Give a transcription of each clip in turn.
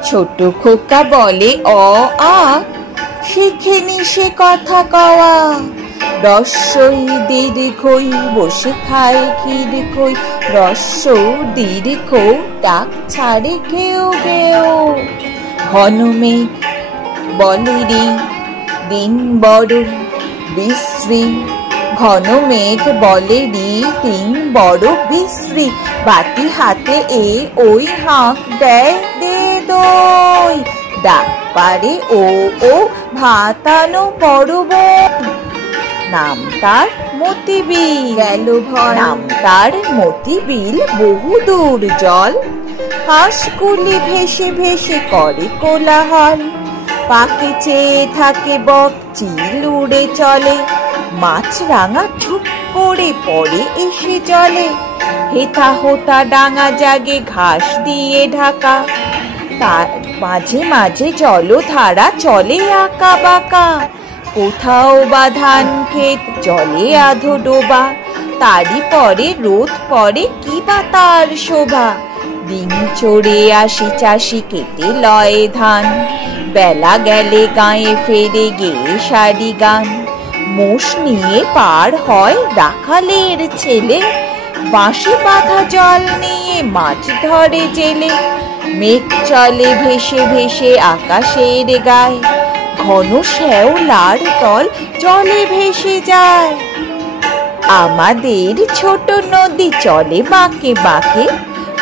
ছোট খোকা বলে অ আ, শিখেনি সে কথা কওয়া। রস্যই দীর্ঘই বসে খায় ক্ষীর খই, রস্য দীর্ঘ ডাক ছাড়ে ঘেউ ঘেউ। ঘন মেঘ বলে রে দিন বড় বিশ্রী, ঘন মেঘ বলে রে দিন বড় বিশ্রী। বাটি হাতে এ ওই হাঁক দেয় দে দই, ডাক পারে ও ও ভাত আনো বড় বোন। নাম তার মতিবিল, গেল ভয় নাম তার মতিবিল, বহু দূর জল। হাঁসগুলি ভেসে ভেসে করে কোলাহল, পাকে চেয়ে থাকে বক, চিল উড়ে চলে। মাছরাঙা ঝুপ করে পড়ে এসে জলে, হেথা হোতা ডাঙা জাগে ঘাস দিয়ে ঢাকা। তার মাঝে মাঝে জলধারা চলে আঁকা বাঁকা, কোথাও বা ধান ক্ষেত জলে আধো ডোবা। তারই পরে রোদ পড়ে কি বা তার শোভা, ডিঙি চড়ে আসি চাষি কেটে লয় ধান। বেলা গেলে গায়ে ফেরে গেয়ে সারি গান, মোষ নিয়ে পার হয় রাখালের ছেলে, বাঁশি বাঁধা জল নিয়ে মাছ ধরে জেলে। মেঘ চলে ভেসে ভেসে আকাশের গায়ে, ঘন শ্যাওলার দল জলে ভেসে যায়। আমাদের ছোট নদী চলে বাঁকে বাঁকে,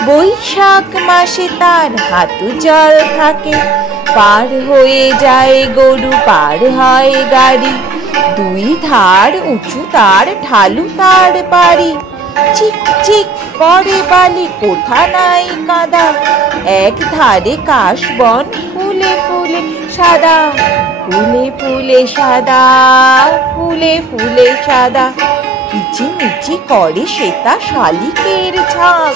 বৈশাখ মাসে তার হাঁটু জল থাকে। পার হয়ে যায় গরু, পার হয় গাড়ি, দুই ধার উঁচু তার ঢালু তার বাড়ি। চিক চিক করে বালি, কোথা নাই কাদা, এক ধারে কাশবন ফুলে ফুলে সাদা। ফুলে ফুলে সাদা, ফুলে ফুলে সাদা। কিচিমিচি করে সেটা শালিকের ঝাঁক,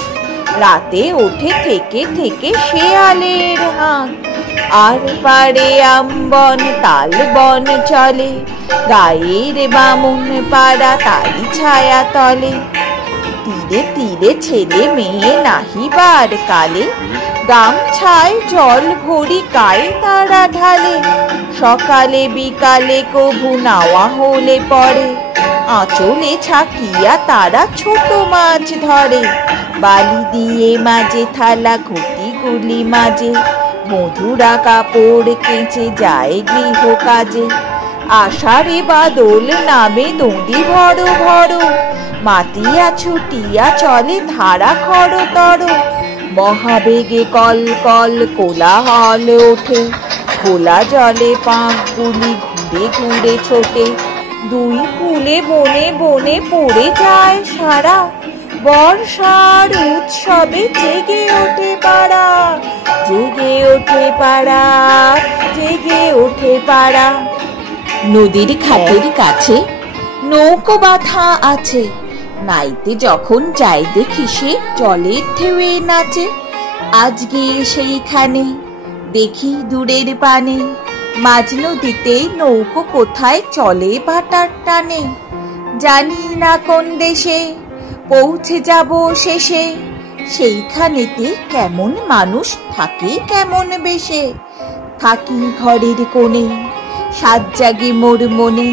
রাতে ওঠে থেকে থেকে শেয়ালের হাঁক। আর পারে আমবন তাল বন চলে, গায়ের বামুন পাড়া তারি ছায়া তলে। তীরে তীরে ছেলে মেয়ে নাহিবার কালে, গামছায় জল ভরি গায়ে তারা ঢালে। সকালে বিকালে কভু নাওয়া হলে পরে, আঁচলে ছাকিয়া তারা ছোট মাছ ধরে। বালি দিয়ে মাঝে থালা ঘুটি গুলি মাঝে, মধুরা কাপড় কেচে যায় গৃহ কাজে। আষাঢ়ে বাদল নামে দড়ি ভর ভর, মাতিয়া ছুটিয়া চলে ধারা খরতর। মহাবেগে কল কল কোলাহল ওঠে, খোলা জলে পাঁকগুলি ঘুরে ঘুরে ছোটে। দুই কূলে বনে বনে পড়ে যায় সারা, বর্ষার উৎসবে জেগে ওঠে পাড়া। জেগে ওঠে পাড়া, জেগে ওঠে পাড়া। নদীর ঘাটের কাছে নৌকো বাঁধা আছে, নাইতে যখন যাই দেখি সে জলের ঢেউয়ে নাচে। আজকে সেইখানে দেখি দূরের পানে, মাঝ নদীতে নৌকো কোথায় চলে ভাটার টানে। জানি না কোন দেশে পৌঁছে যাব শেষে, সেইখানেতে কেমন মানুষ থাকে কেমন বেশে। থাকি ঘরের কোণে, সাত জাগে মোর মনে,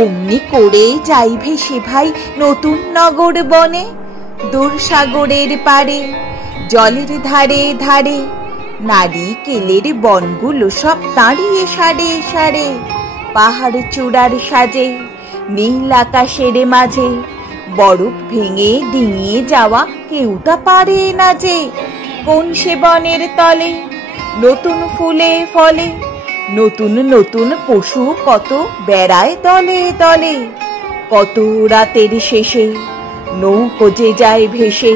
অমনি করে যাই ভেসে ভাই নতুন নগর বনে। দূর সাগরের পারে, জলের ধারে ধারে, নারিকেলের বনগুলো সব দাঁড়িয়ে সারে সারে। পাহাড় চূড়ার সাজে, নীল আকাশের মাঝে, বরফ ভেঙে ডিঙিয়ে যাওয়া কেউ তা পারে না যে। কোন সে বনের তলে নতুন ফুলে ফলে, নতুন নতুন পশু কত বেড়ায় দলে দলে। কত রাতের শেষে নৌকো যে যায় ভেসে,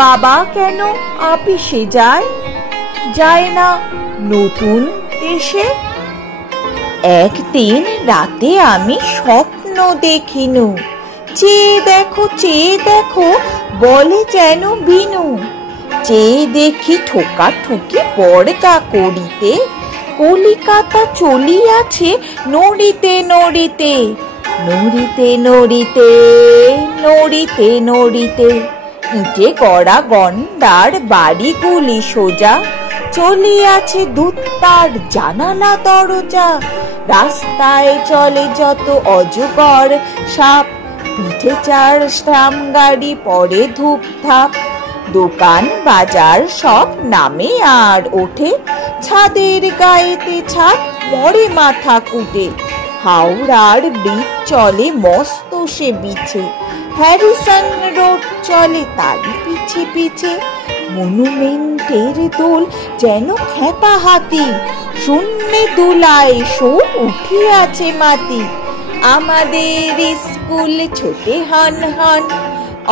বাবা কেন আপিসে যায়, যায় না নতুন দেশে। একদিন রাতে আমি স্বপ্ন দেখিনু, চেয়ে দেখো চেয়ে দেখো বলে যেন বিনু। চেয়ে দেখি ঠোকা ঠুকি পড়গা করিতে, কলিকাতা চলিয়াছে নড়িতে নড়িতে। নড়িতে নড়িতে, নড়িতে নড়িতে। ইটে গড়া গন্ডার বাড়িগুলি সোজা, চলিয়াছে দূতার জানালা দরজা, রাস্তায় চলে যত অজগর সাপ, পিঠে চার স্ট্রাম গাড়ি পরে ধূপ ধাপ, দোকান বাজার সব নামে আর ওঠে, ছাদের গায়েতে ছাদ মরে মাথা কুটে, হাওড়ার ব্রিজ চলে মস্ত সে বিছে, হ্যারিসন রোড চলে তারই পিছে পিছে, মনুমেন্টের দোল যেন খেপা হাতি, শূন্যে দোলায় শোল উঠিয়াছে মাটি, আমাদের স্কুল ছোটে হন হন,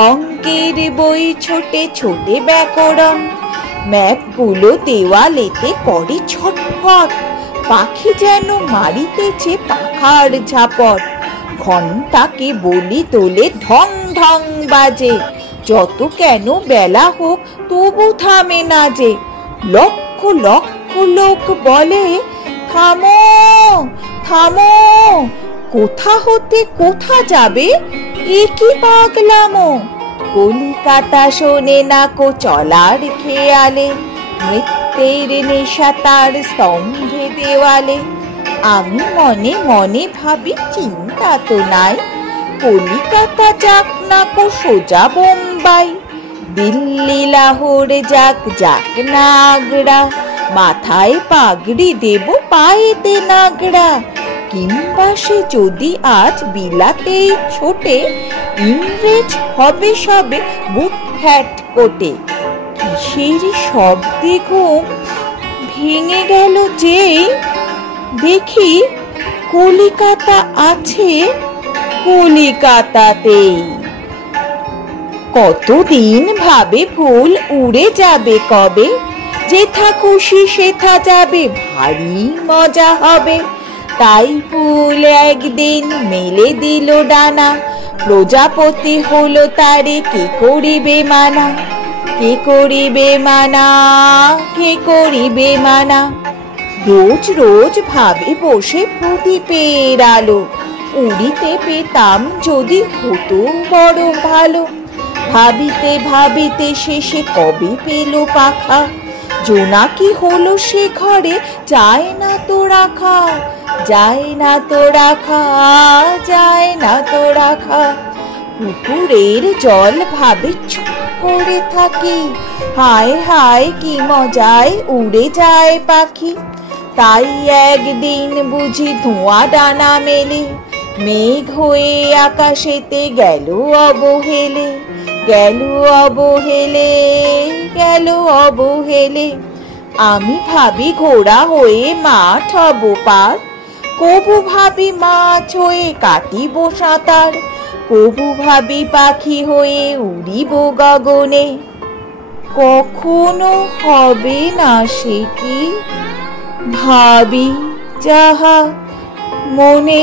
অঙ্কের বই ছোটে ছোটে ব্যাকরণ, ম্যাপগুলো দেওয়ালেতে করে ছটফট, পাখি যেন মারিতেছে পাখার ঝাপট, ঘন্টাকে বলি তোলে ঢং ঢং বাজে, যত কেন বেলা হোক তবু থামে না যে, লক্ষ লক্ষ লোক বলে থামো থামো, কোথা হতে কোথা যাবে এ কি পাগলামো, কলিকাতা শোনে না কো চলার খেয়ালে, মৃত্যুর নেশা তার স্তম্ভে দেওয়ালে, আমি মনে মনে ভাবি চিন্তা তো নাই, কলিকাতা যাক না কো সোজা বোম্বাই, দিল্লি লাহোর যাক যাক না আগ্রা, মাথায় পাগড়ি দেব পায়েতে নাগড়া, কিংবা সে যদি আজ বিলাতেই ছোটে, ইংরেজ হবে সবে বুট হ্যাট কোটে। কিসের শব্দে ঘুম ভেঙে গেল যে, দেখি কলিকাতা আছে কলিকাতাতেই। কতদিন ভাবে ফুল উড়ে যাবে কবে, যেথা খুশি সেথা যাবে ভারী মজা হবে, তাই ফুল একদিন মেলে দিল ডানা, প্রজাপতি হলো তারে কে করিবে মানা, কে করিবে মানা, কে করিবে মানা। রোজ রোজ ভাবে বসে প্রদীপের আলো, উড়িতে পেতাম যদি হতো বড় ভালো, ভাবিতে ভাবিতে শেষে কবে পেল পাখা, জোনাকি হলো সে ঘরে যায় না তো রাখা, যায় না তো রাখা, যায় না তো রাখা। পুকুরের জল ভাবে চুপ করে থাকি, হায় হায় কি মজায় উড়ে যায় পাখি, তাই একদিন বুঝি ধোঁয়া ডানা মেলে, মেঘ হয়ে আকাশেতে গেল অবহেলে, গেল অবহেলে, গেল অবহেলে। আমি ভাবি ঘোড়া হয়ে মাঠ হব পার, কবু ভাবি মাছ হয়ে কাটিব সাঁতার, কবু ভাবি পাখি হয়ে উড়িব গগনে, কখনো হবে না সে কি ভাবি যাহা মনে।